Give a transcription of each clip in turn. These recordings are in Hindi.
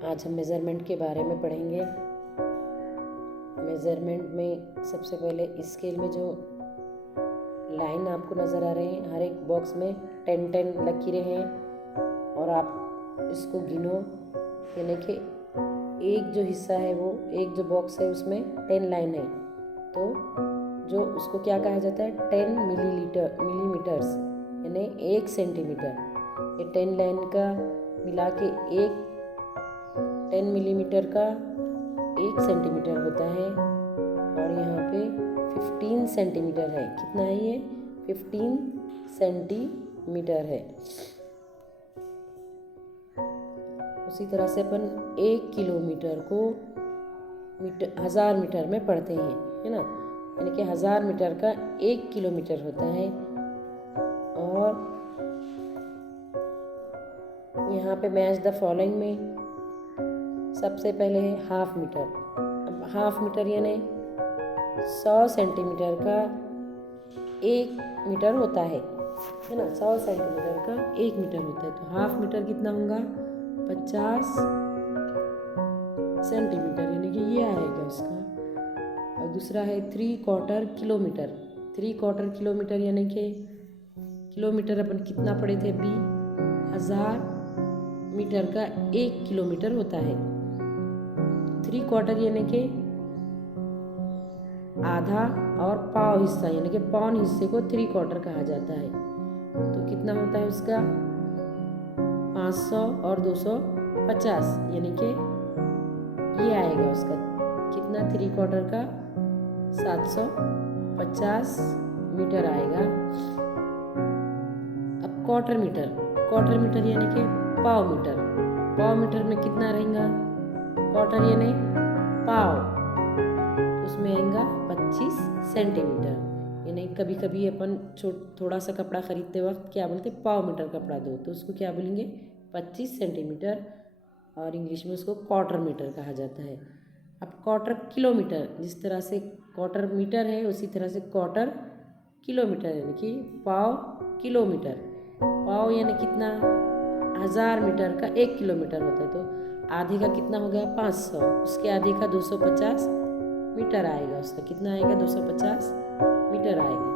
आज हम मेज़रमेंट के बारे में पढ़ेंगे। मेज़रमेंट में सबसे पहले स्केल में जो लाइन आपको नज़र आ रहे हैं, हर एक बॉक्स में 10-10 लकीरें हैं और आप इसको गिनो, यानी कि एक जो हिस्सा है वो एक जो बॉक्स है उसमें 10 लाइन है, तो जो उसको क्या कहा जाता है 10 मिलीमीटर्स यानी 1 सेंटीमीटर। ये 10 लाइन का मिला के एक 10 मिलीमीटर का 1 सेंटीमीटर होता है और यहाँ पे 15 सेंटीमीटर है। कितना है ये 15 सेंटीमीटर है। उसी तरह से अपन 1 किलोमीटर को 1000 मीटर में पढ़ते हैं, है ना, यानी कि 1000 मीटर का 1 किलोमीटर होता है। और यहाँ पे मैच द फॉलोइंग में सबसे पहले है हाफ मीटर। अब हाफ मीटर यानी 100 सेंटीमीटर का 1 मीटर होता है ना, 100 सेंटीमीटर का 1 मीटर होता है। तो हाफ मीटर कितना होगा 50 सेंटीमीटर, यानी कि ये आएगा उसका। और दूसरा है 3/4 किलोमीटर। 3/4 किलोमीटर यानी कि किलोमीटर अपन कितना पढ़े थे अभी, 1000 मीटर का 1 किलोमीटर होता है। 3/4 यानी कि आधा और पाव हिस्सा यानी कि पौन हिस्से को 3/4 कहा जाता है। तो कितना होता है उसका 500 और 250, यानी कि ये आएगा उसका कितना 3/4 का 750 मीटर आएगा। अब क्वार्टर मीटर यानी कि पाव मीटर में कितना रहेगा, क्वार्टर यानी पाव, उसमें आएगा 25 सेंटीमीटर। यानी कभी कभी अपन थोड़ा सा कपड़ा खरीदते वक्त क्या बोलते, पाव मीटर कपड़ा दो, तो उसको क्या बोलेंगे 25 सेंटीमीटर, और इंग्लिश में उसको क्वार्टर मीटर कहा जाता है। अब क्वार्टर किलोमीटर, जिस तरह से क्वार्टर मीटर है उसी तरह से क्वार्टर किलोमीटर, यानी कि पाव किलोमीटर। पाव यानी कितना 1000 मीटर का 1 किलोमीटर होता है, तो आधे का कितना हो गया 500, उसके आधे का 250 मीटर आएगा। उसका कितना आएगा 250 मीटर आएगा।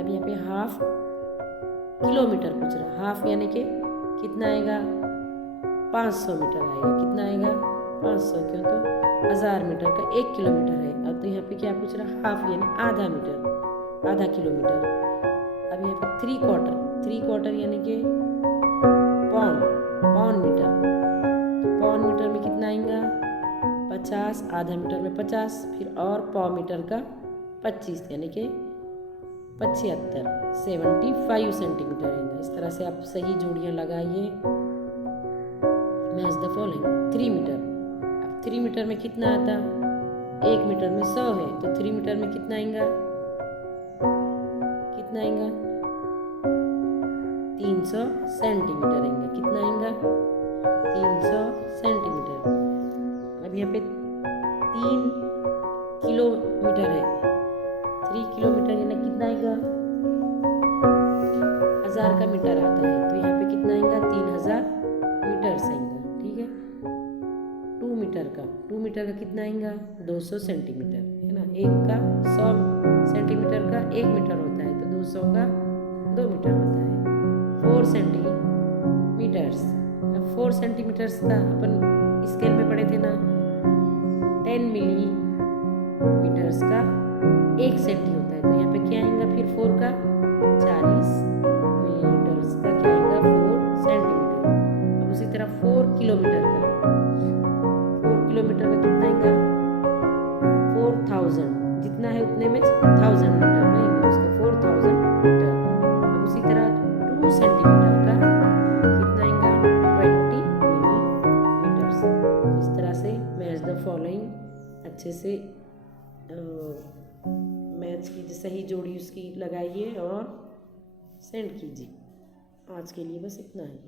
अब यहाँ पे हाफ किलोमीटर पूछ रहा है, हाफ यानी कि कितना आएगा 500 मीटर आएगा। कितना आएगा 500, क्यों तो 1000 मीटर का 1 किलोमीटर है। अब तो यहाँ पे क्या पूछ रहा है, हाफ यानी आधा मीटर, आधा किलोमीटर। अब यहाँ पे 3/4 यानी कि पौन मीटर। तो पौन मीटर में कितना आएगा 50, आधा मीटर में 50, फिर और पाव मीटर का 25 यानी कि 75 सेंटीमीटर आएगा। इस तरह से आप सही जोड़ियाँ लगाइए। Match the following 3 metre. अब 3 मीटर में कितना आता, 1 मीटर में 100 है, तो 3 मीटर में कितना आएगा 300 सेंटीमीटर आएंगे। कितना आएगा 300 सेंटीमीटर। अब यहाँ पे 3 किलोमीटर है, 3 किलोमीटर यानी कितना आएगा 1000 का मीटर आता है, तो यहाँ पे कितना आएगा 3000 मीटर आएगा। ठीक है। 2 मीटर का कितना आएगा 200 सेंटीमीटर, है ना। एक का 100 सेंटीमीटर का 1 मीटर होता है, तो 200 का 2 मीटर होता है। 4 सेंटीमीटर्स, 4 सेंटीमीटर्स का अपन स्केल में पढ़े थे ना, 10 मिलीमीटर्स का 1 सेंटी होता है, तो यहाँ पे क्या आएगा फिर 4 का 40 मिलीमीटर्स का क्या आएगा 4 सेंटीमीटर। अब उसी तरह 4 किलोमीटर का कितना आएगा 4000, जितना है उतने में 1000 मीटर में आएगा उसका 4000 मीटर। अब उसी तरह 2 सेंटीमीटर का कितना आएगा 20 मिलीमीटर्स। इस तरह से मैच द फॉलोइंग अच्छे से मैच की सही जोड़ी उसकी लगाइए और सेंड कीजिए। आज के लिए बस इतना ही।